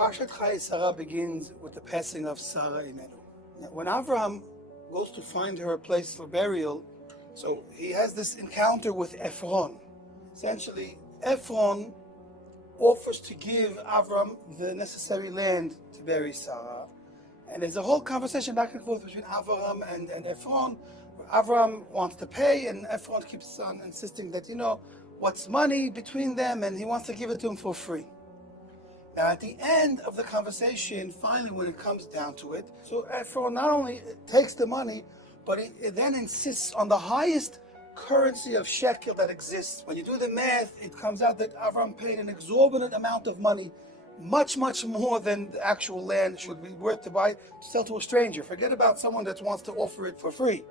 Parshat Chayei begins with the passing of Sarah Imenu. Now, when Avraham goes to find her a place for burial, so he has this encounter with Efron. Essentially, Efron offers to give Avram the necessary land to bury Sarah. And there's a whole conversation back and forth between Avraham and Efron. Avram wants to pay, and Efron keeps on insisting that, what's money between them, and he wants to give it to him for free. Now, at the end of the conversation, finally, when it comes down to it, so Efron not only takes the money, but he then insists on the highest currency of shekel that exists. When you do the math, it comes out that Avram paid an exorbitant amount of money, much, much more than the actual land should be worth to sell to a stranger. Forget about someone that wants to offer it for free.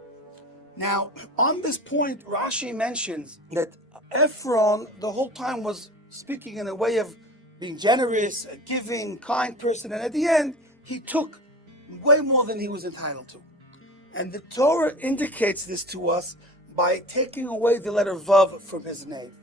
Now, on this point, Rashi mentions that Efron the whole time was speaking in a way of being generous, a giving, kind person, and at the end, he took way more than he was entitled to. And the Torah indicates this to us by taking away the letter Vav from his name.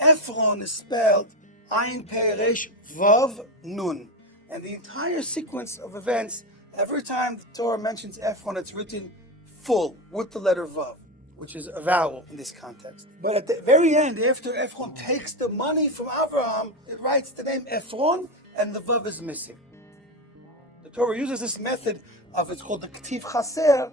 Efron is spelled Ayin Pei Resh Vav Nun. And the entire sequence of events, every time the Torah mentions Efron, it's written full with the letter Vav, which is a vowel in this context. But at the very end, after Efron takes the money from Abraham, it writes the name Efron, and the Vav is missing. The Torah uses this method it's called the Ktiv Chaser,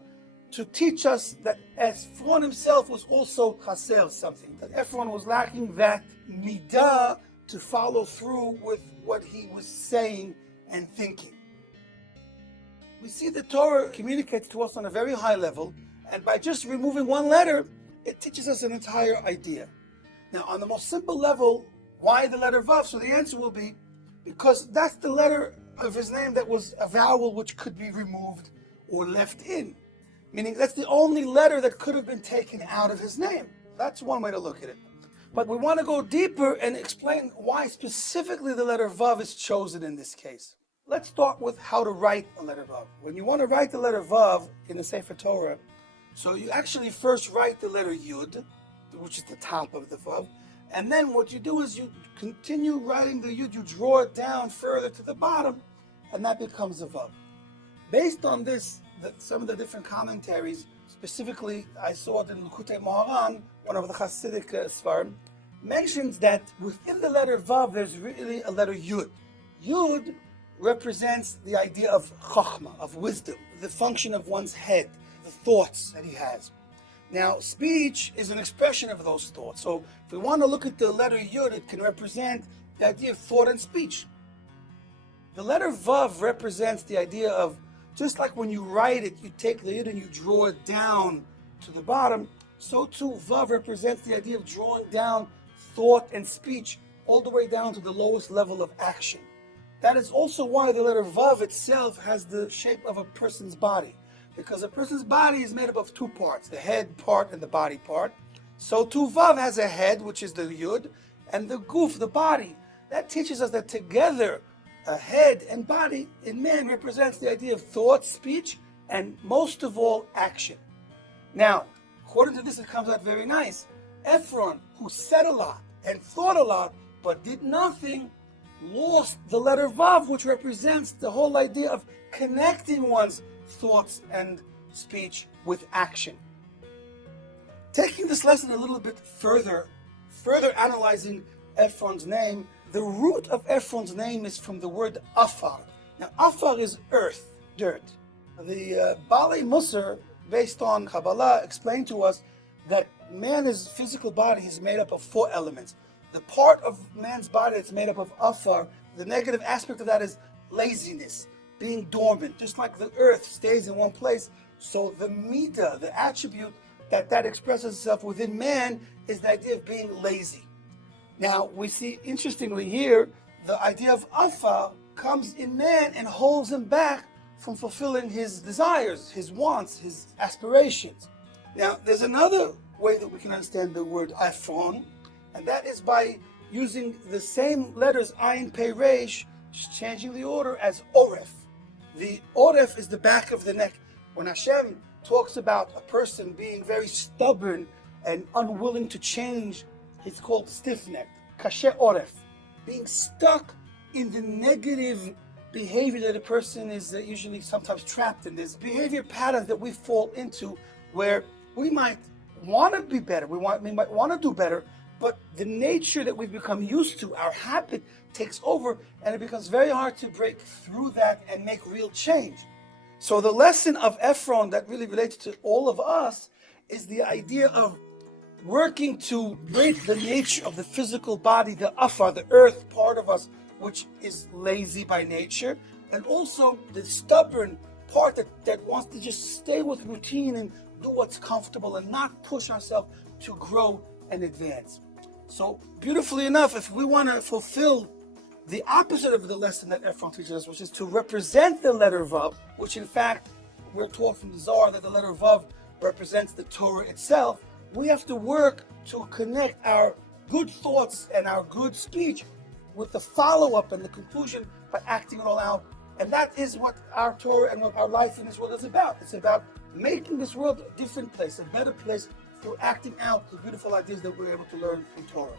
to teach us that Efron himself was also chaser something, that Efron was lacking that midah to follow through with what he was saying and thinking. We see the Torah communicates to us on a very high level, and by just removing one letter, it teaches us an entire idea. Now, on the most simple level, why the letter Vav? So the answer will be, because that's the letter of his name that was a vowel which could be removed or left in. Meaning that's the only letter that could have been taken out of his name. That's one way to look at it. But we want to go deeper and explain why specifically the letter Vav is chosen in this case. Let's start with how to write a letter Vav. When you want to write the letter Vav in the Sefer Torah, so you actually first write the letter Yud, which is the top of the Vav, and then what you do is you continue writing the Yud, you draw it down further to the bottom, and that becomes a Vav. Based on this, some of the different commentaries, specifically I saw it in Likutei Moharan, one of the Hasidic Svarim, mentions that within the letter Vav there's really a letter Yud. Yud represents the idea of Chokhmah, of wisdom, the function of one's head, the thoughts that he has. Now, speech is an expression of those thoughts. So if we want to look at the letter Yud, it can represent the idea of thought and speech. The letter Vav represents the idea of, just like when you write it, you take the Yud and you draw it down to the bottom, so too Vav represents the idea of drawing down thought and speech all the way down to the lowest level of action. That is also why the letter Vav itself has the shape of a person's body, because a person's body is made up of two parts, the head part and the body part. So too Vav has a head, which is the Yud, and the Guf, the body. That teaches us that together, a head and body in man represents the idea of thought, speech, and most of all, action. Now, according to this, it comes out very nice. Efron, who said a lot and thought a lot, but did nothing, lost the letter Vav, which represents the whole idea of connecting one's thoughts and speech with action. Taking this lesson a little bit further analyzing Efron's name, the root of Efron's name is from the word afar. Now, afar is earth, dirt. The Balei Musar, based on Kabbalah, explained to us that man's physical body is made up of 4 elements. The part of man's body that's made up of afar, the negative aspect of that is laziness, being dormant. Just like the earth stays in one place, so the midah, the attribute that expresses itself within man, is the idea of being lazy. Now, we see, interestingly here, the idea of afar comes in man and holds him back from fulfilling his desires, his wants, his aspirations. Now, there's another way that we can understand the word Efron, and that is by using the same letters, Ayin Pei Resh, changing the order, as Oref. The Oref is the back of the neck. When Hashem talks about a person being very stubborn and unwilling to change, it's called stiff-necked, kashe oref, being stuck in the negative behavior that a person is usually sometimes trapped in. There's behavior patterns that we fall into where we might want to be better, we might want to do better, but the nature that we've become used to, our habit, takes over, and it becomes very hard to break through that and make real change. So the lesson of Efron that really relates to all of us is the idea of working to break the nature of the physical body, the afar, the earth part of us, which is lazy by nature, and also the stubborn part that wants to just stay with routine and do what's comfortable and not push ourselves to grow and advance. So beautifully enough, if we want to fulfill the opposite of the lesson that Efron teaches us, which is to represent the letter Vav, which in fact we're taught from the Zohar that the letter Vav represents the Torah itself, we have to work to connect our good thoughts and our good speech with the follow-up and the conclusion by acting it all out. And that is what our Torah and what our life in this world is about. It's about making this world a different place, a better place, through acting out the beautiful ideas that we're able to learn from Torah.